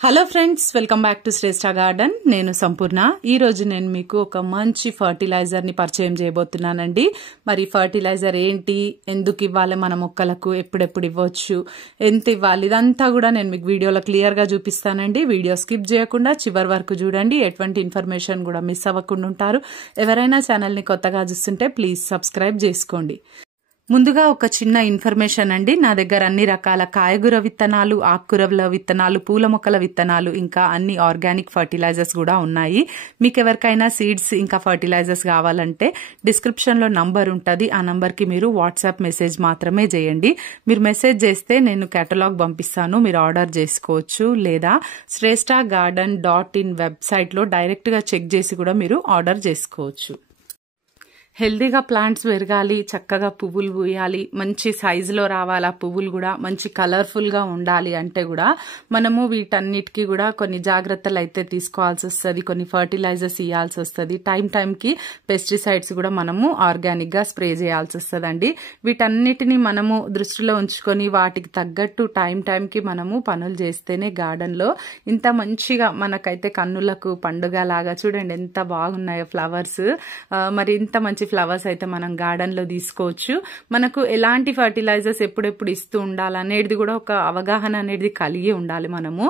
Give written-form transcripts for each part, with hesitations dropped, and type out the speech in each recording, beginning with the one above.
Hello friends, welcome back to Shreshta garden. నేను సంపూర్ణ. ఈ రోజు నేను మీకు ఒక మంచి ఫర్టిలైజర్ ని పరిచయం చేయబోతున్నానండి. మరి ఫర్టిలైజర్ ఏంటి, ఎందుకు ఇవ్వాలి మన మొక్కలకు, ఎప్పుడెప్పుడు ఇవ్వచ్చు, ఎంత ఇవ్వాలి, ఇదంతా కూడా నేను మీకు వీడియోలో క్లియర్ గా చూపిస్తానండి. వీడియో స్కిప్ చేయకుండా చివరి వరకు చూడండి. ఎటువంటి ఇన్ఫర్మేషన్ కూడా మిస్ అవ్వకుండా ఉంటారు. ఎవరైనా ఛానల్ ని కొత్తగా చూస్తుంటే ప్లీజ్ సబ్స్క్రైబ్ చేసుకోండి. ముందుగా ఒక చిన్న ఇన్ఫర్మేషన్ అండి. నా దగ్గర అన్ని రకాల కాయగూర విత్తనాలు, ఆకుకూరల విత్తనాలు, పూల మొక్కల విత్తనాలు, ఇంకా అన్ని ఆర్గానిక్ ఫర్టిలైజర్స్ కూడా ఉన్నాయి. మీకు ఎవరికైనా సీడ్స్ ఇంకా ఫర్టిలైజర్స్ కావాలంటే డిస్క్రిప్షన్ లో నంబర్ ఉంటుంది. ఆ నంబర్ కి మీరు వాట్సాప్ మెసేజ్ మాత్రమే చేయండి. మీరు మెసేజ్ చేస్తే నేను కేటలాగ్ పంపిస్తాను, మీరు ఆర్డర్ చేసుకోవచ్చు. లేదా shresthagarden.in వెబ్సైట్ లో డైరెక్ట్ గా చెక్ చేసి కూడా మీరు ఆర్డర్ చేసుకోవచ్చు. హెల్దీగా ప్లాంట్స్ పెరగాలి, చక్కగా పువ్వులు పూయాలి, మంచి సైజులో రావాలి, ఆ పువ్వులు కూడా మంచి కలర్ఫుల్ గా ఉండాలి అంటే కూడా మనము వీటన్నిటికీ కూడా కొన్ని జాగ్రత్తలు అయితే తీసుకోవాల్సి వస్తుంది. కొన్ని ఫర్టిలైజర్స్ ఇవ్వాల్సి వస్తుంది. టైంకి పెస్టిసైడ్స్ కూడా మనము ఆర్గానిక్ గా స్ప్రే చేయాల్సి వస్తుందండి. వీటన్నిటిని మనము దృష్టిలో ఉంచుకొని వాటికి తగ్గట్టు టైంకి మనము పనులు చేస్తేనే గార్డెన్ లో ఇంత మంచిగా మనకైతే కన్నులకు పండుగ లాగా చూడండి ఎంత బాగున్నాయో ఫ్లవర్స్. మరి ఇంత మంచి ఫ్లవర్స్ అయితే మనం గార్డెన్ లో తీసుకోవచ్చు. మనకు ఎలాంటి ఫర్టిలైజర్స్ ఎప్పుడెప్పుడు ఇస్తూ ఉండాలనేది కూడా ఒక అవగాహన అనేది కలిగి ఉండాలి. మనము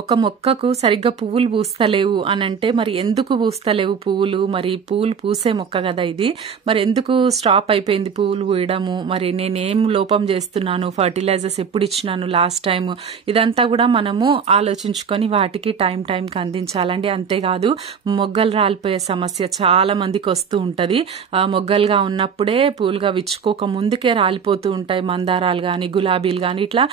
ఒక మొక్కకు సరిగ్గా పువ్వులు పూస్తలేవు అని అంటే మరి ఎందుకు పూస్తలేవు పువ్వులు, మరి పువ్వులు పూసే మొక్క కదా ఇది, మరి ఎందుకు స్టాప్ అయిపోయింది పువ్వులు పూయడము, మరి నేనేం లోపం చేస్తున్నాను, ఫర్టిలైజర్స్ ఎప్పుడు ఇచ్చినాను లాస్ట్ టైం, ఇదంతా కూడా మనము ఆలోచించుకొని వాటికి టైంకి అందించాలండి. అంతేకాదు మొగ్గలు రాలిపోయే సమస్య చాలా మందికి వస్తూ ఉంటది. మొగ్గలుగా ఉన్నప్పుడే పూలుగా విచ్చుకోక ముందుకే రాలిపోతూ ఉంటాయి. మందారాలు గాని, గులాబీలు గాని, ఇట్లా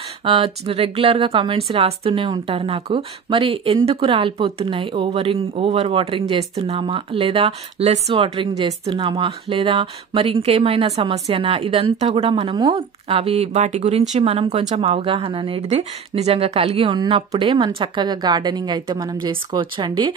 రెగ్యులర్ గా కామెంట్స్ రాస్తూనే ఉంటారు నాకు. మరి ఎందుకు రాలిపోతున్నాయి? ఓవర్ వాటరింగ్ చేస్తున్నామా, లేదా లెస్ వాటరింగ్ చేస్తున్నామా, లేదా మరి ఇంకేమైనా సమస్యనా, ఇదంతా కూడా మనము వాటి గురించి మనం కొంచెం అవగాహన అనేది నిజంగా కలిగి ఉన్నప్పుడే మనం చక్కగా గార్డెనింగ్ అయితే మనం చేసుకోవచ్చు అండి.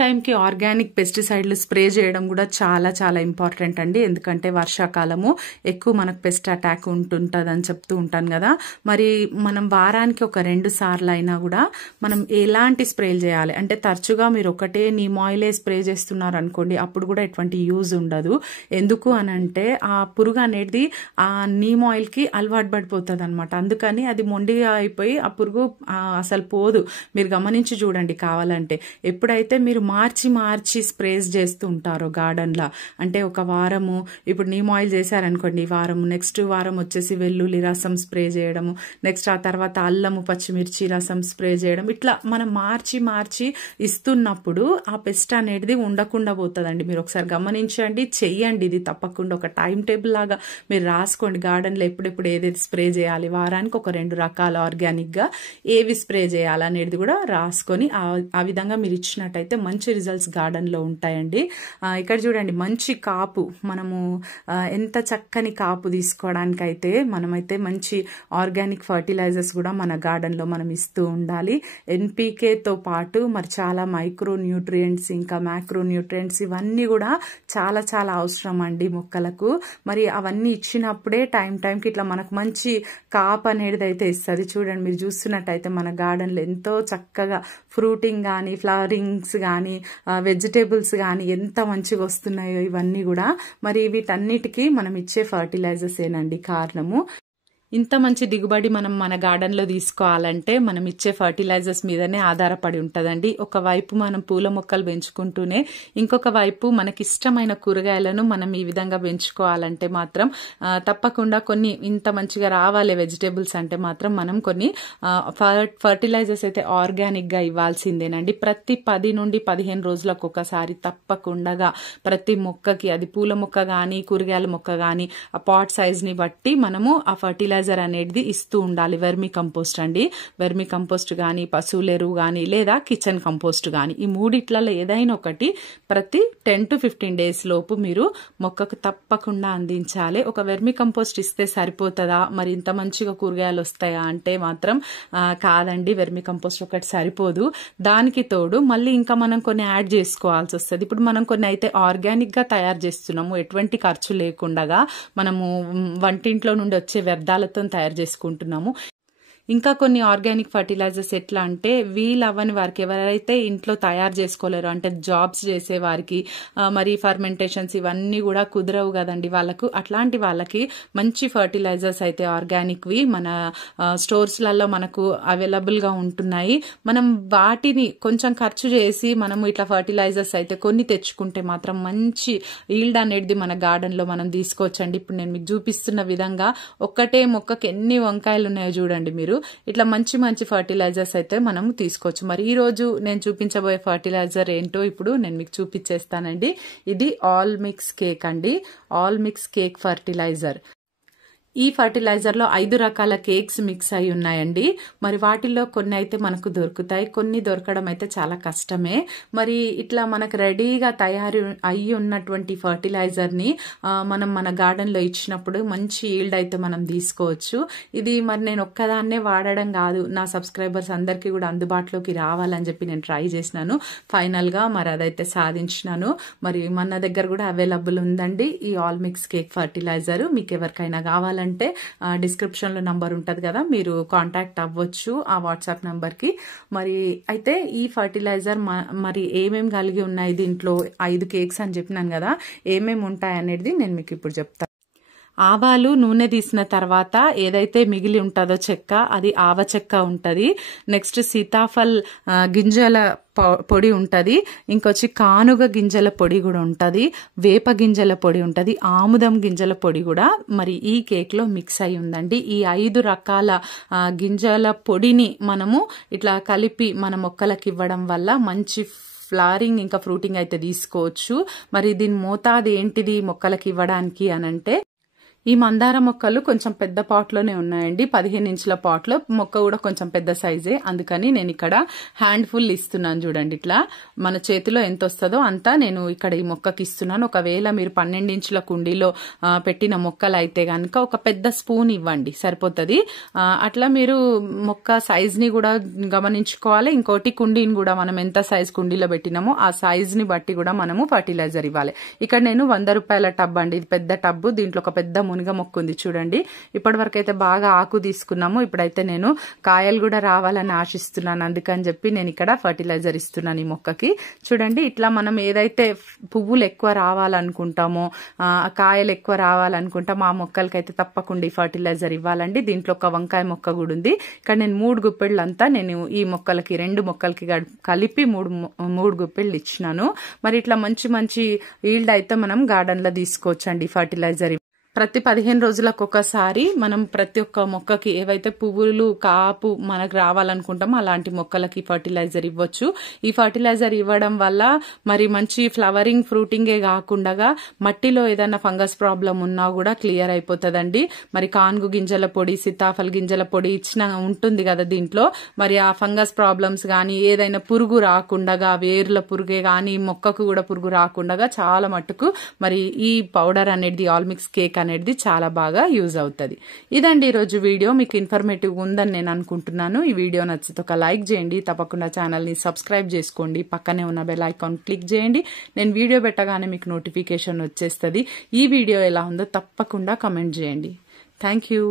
టైంకి ఆర్గానిక్ పెస్టిసైడ్లు స్ప్రే చేయడం కూడా చాలా చాలా ఇంపార్టెంట్ అండి. ఎందుకంటే వర్షాకాలము ఎక్కువ మనకు పెస్ట్ అటాక్ ఉంటుంటుంది అని చెప్తూ ఉంటాను కదా. మరి మనం వారానికి ఒక 2 సార్లు అయినా కూడా మనం ఎలాంటి స్ప్రేలు చేయాలి అంటే, తరచుగా మీరు ఒకటే నీమ్ ఆయిలే స్ప్రే చేస్తున్నారు అనుకోండి, అప్పుడు కూడా ఎటువంటి యూజ్ ఉండదు. ఎందుకు అని అంటే ఆ పురుగు అనేది ఆ నీమ్ ఆయిల్ కి అలవాటు పడిపోతుంది అనమాట. అందుకని అది మొండిగా అయిపోయి ఆ పురుగు అసలు పోదు. మీరు గమనించి చూడండి కావాలంటే. ఎప్పుడైతే మీరు మార్చి స్ప్రేస్ చేస్తూ ఉంటారు గార్డెన్ లా, అంటే ఒక వారము ఇప్పుడు నీమ్ ఆయిల్ చేశారనుకోండి, ఈ వారం, నెక్స్ట్ వారం వచ్చేసి వెల్లుల్లి రసం స్ప్రే చేయడము, నెక్స్ట్ ఆ తర్వాత అల్లము పచ్చిమిర్చి రసం స్ప్రే చేయడం, ఇట్లా మనం మార్చి ఇస్తున్నప్పుడు ఆ పెస్ట్ అనేది ఉండకుండా పోతుందండి. మీరు ఒకసారి గమనించండి, చెయ్యండి. ఇది తప్పకుండా ఒక టైం టేబుల్ లాగా మీరు రాసుకోండి. గార్డెన్ లో ఎప్పుడెప్పుడు ఏదైతే స్ప్రే చేయాలి, వారానికి ఒక 2 రకాల ఆర్గానిక్ గా ఏవి స్ప్రే చేయాలనేది కూడా రాసుకొని ఆ విధంగా మీరు ఇచ్చినట్టయితే మంచి రిజల్ట్స్ గార్డెన్ లో ఉంటాయండి. ఇక్కడ చూడండి మంచి కాపు, మనము ఎంత చక్కని కాపు తీసుకోవడానికి అయితే మనమైతే మంచి ఆర్గానిక్ ఫర్టిలైజర్స్ కూడా మన గార్డెన్ లో మనం ఇస్తూ ఉండాలి. ఎన్పీకే తో పాటు మరి చాలా మైక్రో న్యూట్రియంట్స్, ఇంకా మ్యాక్రో న్యూట్రియంట్స్, ఇవన్నీ కూడా చాలా చాలా అవసరం అండి మొక్కలకు. మరి అవన్నీ ఇచ్చినప్పుడే టైంకి ఇట్లా మనకు మంచి కాపు అనేది అయితే ఇస్తుంది. చూడండి మీరు చూస్తున్నట్టయితే మన గార్డెన్ లో ఎంతో చక్కగా ఫ్రూటింగ్ కానీ, ఫ్లవరింగ్స్ కానీ, వెజిటేబుల్స్ కానీ ఎంత మంచిగా వస్తున్నాయో ఇవన్నీ కూడా. మరి వీటన్నిటికీ మనం ఇచ్చే ఫర్టిలైజర్స్ ఏనండి కారణము. ఇంత మంచి దిగుబడి మనం మన గార్డెన్ లో తీసుకోవాలంటే మనం ఇచ్చే ఫర్టిలైజర్స్ మీదనే ఆధారపడి ఉంటదండి. ఒకవైపు మనం పూల మొక్కలు పెంచుకుంటూనే ఇంకొక వైపు మనకి ఇష్టమైన కూరగాయలను మనం ఈ విధంగా పెంచుకోవాలంటే మాత్రం తప్పకుండా కొన్ని ఇంత మంచిగా రావాలి వెజిటేబుల్స్ అంటే మాత్రం మనం కొన్ని ఫర్టిలైజర్స్ అయితే ఆర్గానిక్ గా ఇవ్వాల్సిందేనండి. ప్రతి 10 నుండి 15 రోజులకు ఒకసారి తప్పకుండా ప్రతి మొక్కకి, అది పూల మొక్క గానీ కూరగాయల మొక్క గానీ, ఆ పాట్ సైజ్ ని బట్టి మనము ఆ ఫర్టిలైజర్ అనేది ఇస్తూ ఉండాలి. వెర్మి కంపోస్ట్ అండి. వెర్మి కంపోస్ట్ గానీ, పశువుల ఎరువు గానీ, లేదా కిచెన్ కంపోస్ట్ గానీ, ఈ మూడిట్లలో ఏదైనా ఒకటి ప్రతి 10 to 15 డేస్ లోపు మీరు మొక్కకు తప్పకుండా అందించాలి. ఒక వెర్మి కంపోస్ట్ ఇస్తే సరిపోతుందా, మరి ఇంత మంచిగా కూరగాయలు వస్తాయా అంటే మాత్రం కాదండి. వెర్మి కంపోస్ట్ ఒకటి సరిపోదు. దానికి తోడు మళ్ళీ ఇంకా మనం కొన్ని యాడ్ చేసుకోవాల్సి వస్తుంది. ఇప్పుడు మనం కొన్ని అయితే ఆర్గానిక్ గా తయారు చేస్తున్నాము, ఎటువంటి ఖర్చు లేకుండా మనము వంటింట్లో నుండి వచ్చే వ్యర్థాలతో తయారు చేసుకుంటున్నాము. ఇంకా కొన్ని ఆర్గానిక్ ఫర్టిలైజర్స్ ఎట్లా అంటే వీలవ్వని వారికి, ఎవరైతే ఇంట్లో తయారు చేసుకోలేరు అంటే జాబ్స్ చేసే వారికి, మరి ఫర్మెంటేషన్స్ ఇవన్నీ కూడా కుదరవు కదండి వాళ్ళకు, అట్లాంటి వాళ్ళకి మంచి ఫర్టిలైజర్స్ అయితే ఆర్గానిక్వి మన స్టోర్స్లలో మనకు అవైలబుల్ గా ఉంటున్నాయి. మనం వాటిని కొంచెం ఖర్చు చేసి మనము ఇట్లా ఫర్టిలైజర్స్ అయితే కొన్ని తెచ్చుకుంటే మాత్రం మంచి ఈల్డ్ అనేది మన గార్డెన్ లో మనం తీసుకోవచ్చండి. ఇప్పుడు నేను మీకు చూపిస్తున్న విధంగా ఒక్కటే మొక్కకి ఎన్ని వంకాయలు ఉన్నాయో చూడండి మీరు. ఇట్లా మంచి మంచి ఫర్టిలైజర్స్ అయితే మనం తీసుకోవచ్చు. మరి ఈ రోజు నేను చూపించబోయే ఫర్టిలైజర్ ఏంటో ఇప్పుడు నేను మీకు చూపించేస్తానండి. ఇది ఆల్ మిక్స్ కేక్ అండి, ఆల్ మిక్స్ కేక్ ఫర్టిలైజర్. ఈ ఫర్టిలైజర్ లో 5 రకాల కేక్స్ మిక్స్ అయి ఉన్నాయండి. మరి వాటిల్లో కొన్ని అయితే మనకు దొరుకుతాయి, కొన్ని దొరకడం అయితే చాలా కష్టమే. మరి ఇట్లా మనకు రెడీగా తయారు అయి ఉన్నటువంటి ఫర్టిలైజర్ ని మనం మన గార్డెన్ లో ఇచ్చినప్పుడు మంచి ఈల్డ్ అయితే మనం తీసుకోవచ్చు. ఇది మరి నేను ఒక్కదాన్నే వాడడం కాదు, నా సబ్స్క్రైబర్స్ అందరికీ కూడా అందుబాటులోకి రావాలని చెప్పి నేను ట్రై చేసినాను. ఫైనల్ గా మరి అదైతే సాధించినాను. మరి మన దగ్గర కూడా అవైలబుల్ ఉందండి ఈ ఆల్ మిక్స్ కేక్ ఫర్టిలైజర్. మీకు ఎవరికైనా కావాలంటే డిస్క్రిప్షన్ లో నంబర్ ఉంటది కదా, మీరు కాంటాక్ట్ అవ్వచ్చు ఆ వాట్సాప్ నంబర్ కి. మరి అయితే ఈ ఫర్టిలైజర్ మరి ఏమేమి కలిగి ఉన్నాయి దీంట్లో, 5 కేక్స్ అని చెప్పినాను కదా, ఏమేమి ఉంటాయి అనేది నేను మీకు ఇప్పుడు చెప్తాను. ఆవాలు నూనె తీసిన తర్వాత ఏదైతే మిగిలి ఉంటుందో చెక్క, అది ఆవ చెక్క ఉంటది. నెక్స్ట్ సీతాఫల్ గింజల పొడి ఉంటది, ఇంకొచ్చి కానుగ గింజల పొడి కూడా ఉంటది, వేప గింజల పొడి ఉంటది, ఆముదం గింజల పొడి కూడా మరి ఈ కేక్ లో మిక్స్ అయి ఉందండి. ఈ 5 రకాల గింజల పొడిని మనము ఇట్లా కలిపి మన మొక్కలకు ఇవ్వడం వల్ల మంచి ఫ్లవరింగ్ ఇంకా ఫ్రూటింగ్ అయితే తీసుకోవచ్చు. మరి దీని మోతాదు ఏంటిది మొక్కలకి ఇవ్వడానికి అనంటే, ఈ మందార మొక్కలు కొంచెం పెద్ద పాట్లోనే ఉన్నాయండి, 15 ఇంచుల పాట్లో. మొక్క కూడా కొంచెం పెద్ద సైజే, అందుకని నేను ఇక్కడ హ్యాండ్ ఫుల్ ఇస్తున్నాను. చూడండి ఇట్లా మన చేతిలో ఎంత వస్తుందో అంతా నేను ఇక్కడ ఈ మొక్కకి ఇస్తున్నాను. ఒకవేళ మీరు 12 ఇంచుల కుండీలో పెట్టిన మొక్కలు అయితే కనుక ఒక పెద్ద స్పూన్ ఇవ్వండి సరిపోతుంది. అట్లా మీరు మొక్క సైజ్ ని కూడా గమనించుకోవాలి. ఇంకోటి కుండీని కూడా మనం ఎంత సైజ్ కుండీలో పెట్టినామో ఆ సైజ్ ని బట్టి కూడా మనము ఫర్టిలైజర్ ఇవ్వాలి. ఇక్కడ నేను 100 రూపాయల టబ్ అండి, ఇది పెద్ద టబ్బు. దీంట్లో ఒక పెద్ద మునిగ మొక్క ఉంది చూడండి. ఇప్పటి వరకు అయితే బాగా ఆకు తీసుకున్నాము, ఇప్పుడైతే నేను కాయలు కూడా రావాలని ఆశిస్తున్నాను. అందుకని చెప్పి నేను ఇక్కడ ఫర్టిలైజర్ ఇస్తున్నాను ఈ మొక్కకి. చూడండి ఇట్లా మనం ఏదైతే పువ్వులు ఎక్కువ రావాలనుకుంటామో, కాయలు ఎక్కువ రావాలనుకుంటామో ఆ మొక్కలకైతే తప్పకుండా ఈ ఫర్టిలైజర్ ఇవ్వాలండి. దీంట్లో ఒక వంకాయ మొక్క కూడా ఉంది. ఇక్కడ నేను 3 గుప్పెళ్ళంతా నేను ఈ మొక్కలకి 2 మొక్కలకి కలిపి 3 గుప్పెళ్ళు ఇచ్చినాను. మరి ఇట్లా మంచి మంచి ఈల్డ్ అయితే మనం గార్డెన్ లో తీసుకోవచ్చండి ఫర్టిలైజర్. ప్రతి 15 రోజులకు ఒకసారి మనం ప్రతి ఒక్క మొక్కకి ఏవైతే పువ్వులు కాపు మనకు రావాలనుకుంటామో అలాంటి మొక్కలకి ఫర్టిలైజర్ ఇవ్వచ్చు. ఈ ఫర్టిలైజర్ ఇవ్వడం వల్ల మరి మంచి ఫ్లవరింగ్ ఫ్రూటింగే కాకుండా మట్టిలో ఏదైనా ఫంగస్ ప్రాబ్లం ఉన్నా కూడా క్లియర్ అయిపోతుందండి. మరి కానుగు గింజల పొడి, సీతాఫల్ గింజల పొడి ఇచ్చిన ఉంటుంది కదా దీంట్లో, మరి ఆ ఫంగస్ ప్రాబ్లమ్స్ కానీ ఏదైనా పురుగు రాకుండా, వేర్ల పురుగే కానీ మొక్కకు కూడా పురుగు రాకుండా చాలా మట్టుకు మరి ఈ పౌడర్ అనేది ఆల్ మిక్స్ కేక్ అనేది చాలా బాగా యూజ్ అవుతుంది. ఇదండి ఈరోజు వీడియో. మీకు ఇన్ఫర్మేటివ్ ఉందని నేను అనుకుంటున్నాను. ఈ వీడియో నచ్చితే ఒక లైక్ చేయండి, తప్పకుండా ఛానల్ని సబ్స్క్రైబ్ చేసుకోండి, పక్కనే ఉన్న బెల్ ఐకాన్ క్లిక్ చేయండి. నేను వీడియో పెట్టగానే మీకు నోటిఫికేషన్ వచ్చేస్తుంది. ఈ వీడియో ఎలా ఉందో తప్పకుండా కమెంట్ చేయండి. Thank you.